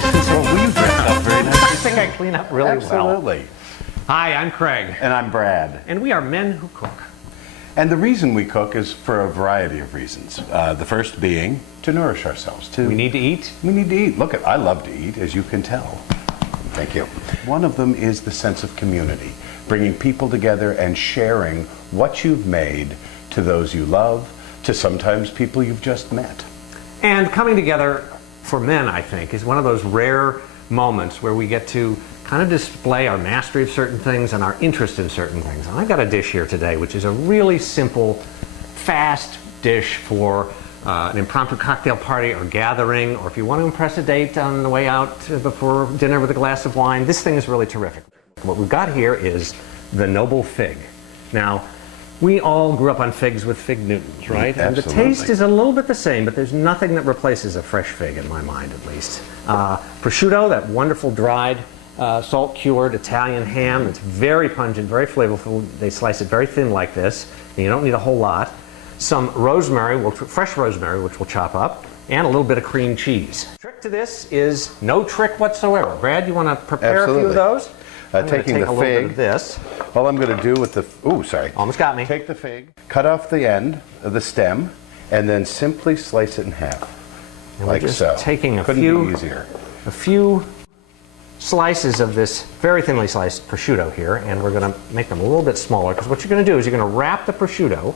congratulations. Well, we dressed up very I nicely. think I clean up really well. Absolutely. Hi, I'm Craig, And I'm Brad. and we are men who cook. And the reason we cook is for a variety of reasons. The first being to nourish ourselves. We need to eat. We need to eat. Look, I love to eat, as you can tell. Thank you. One of them is the sense of community, bringing people together and sharing what you've made to those you love, to sometimes people you've just met. And coming together for men, I think, is one of those rare moments where we get to kind of display our mastery of certain things and our interest in certain things. And I've got a dish here today, which is a really simple, fast dish for an impromptu cocktail party or gathering, or if you want to impress a date on the way out before dinner with a glass of wine. This thing is really terrific. What we've got here is the noble fig. Now, we all grew up on figs with fig Newtons, right? And the Absolutely. taste is a little bit the same, but there's nothing that replaces a fresh fig in my mind, at least. Prosciutto, that wonderful dried, salt-cured Italian ham. It's very pungent, very flavorful. They slice it very thin like this, and you don't need a whole lot. Some rosemary, fresh rosemary, which we'll chop up, and a little bit of cream cheese. The trick to this is no trick whatsoever. Brad, you want to prepare a few Absolutely. of those? I'm gonna Taking take the a little bit fig. of this. All I'm going to do with the, sorry. Almost got me. Take the fig, cut off the end of the stem, and then simply slice it in half. And we're Like just so. taking a Couldn't few be easier. slices of this very thinly sliced prosciutto here, and we're going to make them a little bit smaller, because what you're going to do is you're going to wrap the prosciutto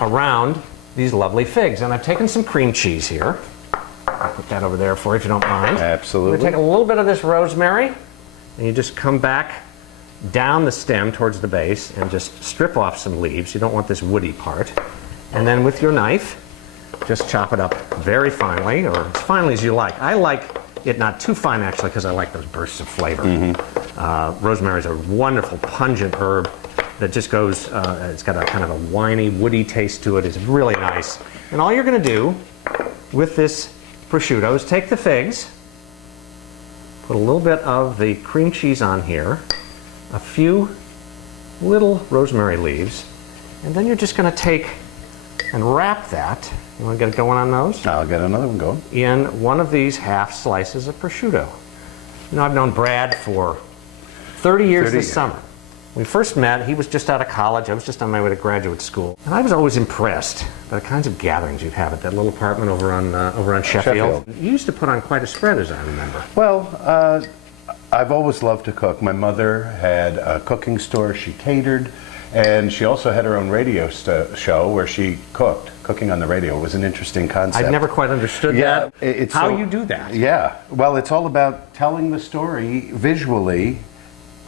around these lovely figs. And I've taken some cream cheese here. I'll put that over there for you if you don't mind. Absolutely. We're going to take a little bit of this rosemary, and you just come back down the stem towards the base and just strip off some leaves. You don't want this woody part. And then with your knife, just chop it up very finely, or as finely as you like. I like it not too fine, actually, because I like those bursts of flavor. Rosemary is a wonderful, pungent herb that just goes, it's got a kind of a winey, woody taste to it. It's really nice. And all you're going to do with this prosciutto is take the figs, put a little bit of the cream cheese on here, a few little rosemary leaves, and then you're just going to take and wrap that. You want to get it going on those? I'll get another one going. In one of these half slices of prosciutto. You know, I've known Brad for 30 years 30 this years. summer. We first met, he was just out of college, I was just on my way to graduate school. And I was always impressed by the kinds of gatherings you'd have at that little apartment over on Sheffield. You used to put on quite a spread, as I remember. Well, I've always loved to cook. My mother had a cooking store. She catered, and she also had her own radio show where she cooked. Cooking on the radio was an interesting concept. I've never quite understood Yeah, that. it's how so- you do that. Yeah, well, it's all about telling the story visually,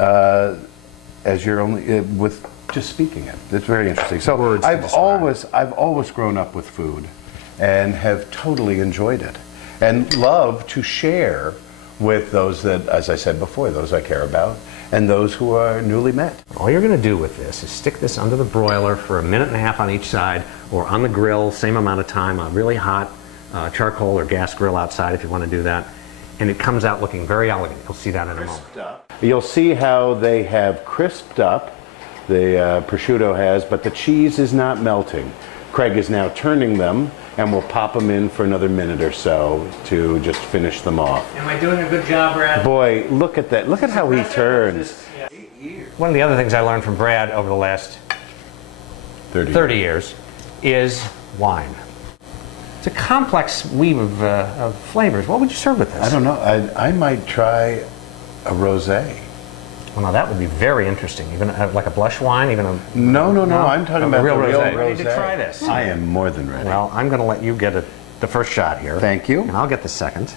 as you're only with just speaking it. It's very interesting. So Words to I've describe. always grown up with food, and have totally enjoyed it, and love to share with those that, as I said before, those I care about, and those who are newly met. All you're going to do with this is stick this under the broiler for a minute and a half on each side, or on the grill, same amount of time, on really hot charcoal or gas grill outside if you want to do that. And it comes out looking very elegant. You'll see that in a moment. You'll see how they have crisped up, the prosciutto has, but the cheese is not melting. Craig is now turning them, and we'll pop them in for another minute or so to just finish them off. Am I doing a good job, Brad? Boy, look at that. Look at how he turns. One of the other things I learned from Brad over the last 30 years is wine. It's a complex weave of flavors. What would you serve with this? I don't know. I might try a rosé. Well, now that would be very interesting. Even like a blush wine, even a... No. I'm talking about real the real rosé. rosé. Ready to try this? I am more than ready. Well, I'm going to let you get the first shot here. Thank you. And I'll get the second.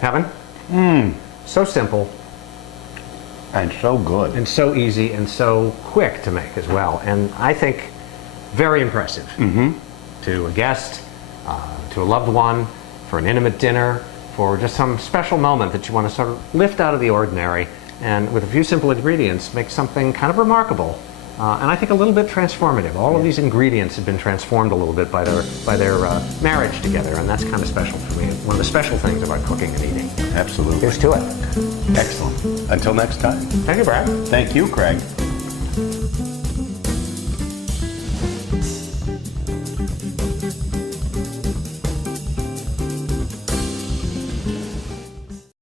Heaven? So simple, And so good. and so easy, and so quick to make as well. And I think very impressive to a guest, to a loved one, for an intimate dinner, for just some special moment that you want to sort of lift out of the ordinary, and with a few simple ingredients make something kind of remarkable. And I think a little bit transformative. All of these ingredients have been transformed a little bit by their marriage together, and that's kind of special for me. One of the special things about cooking and eating. Absolutely. Here's to it. Excellent. Until next time. Thank you, Brad. Thank you, Craig.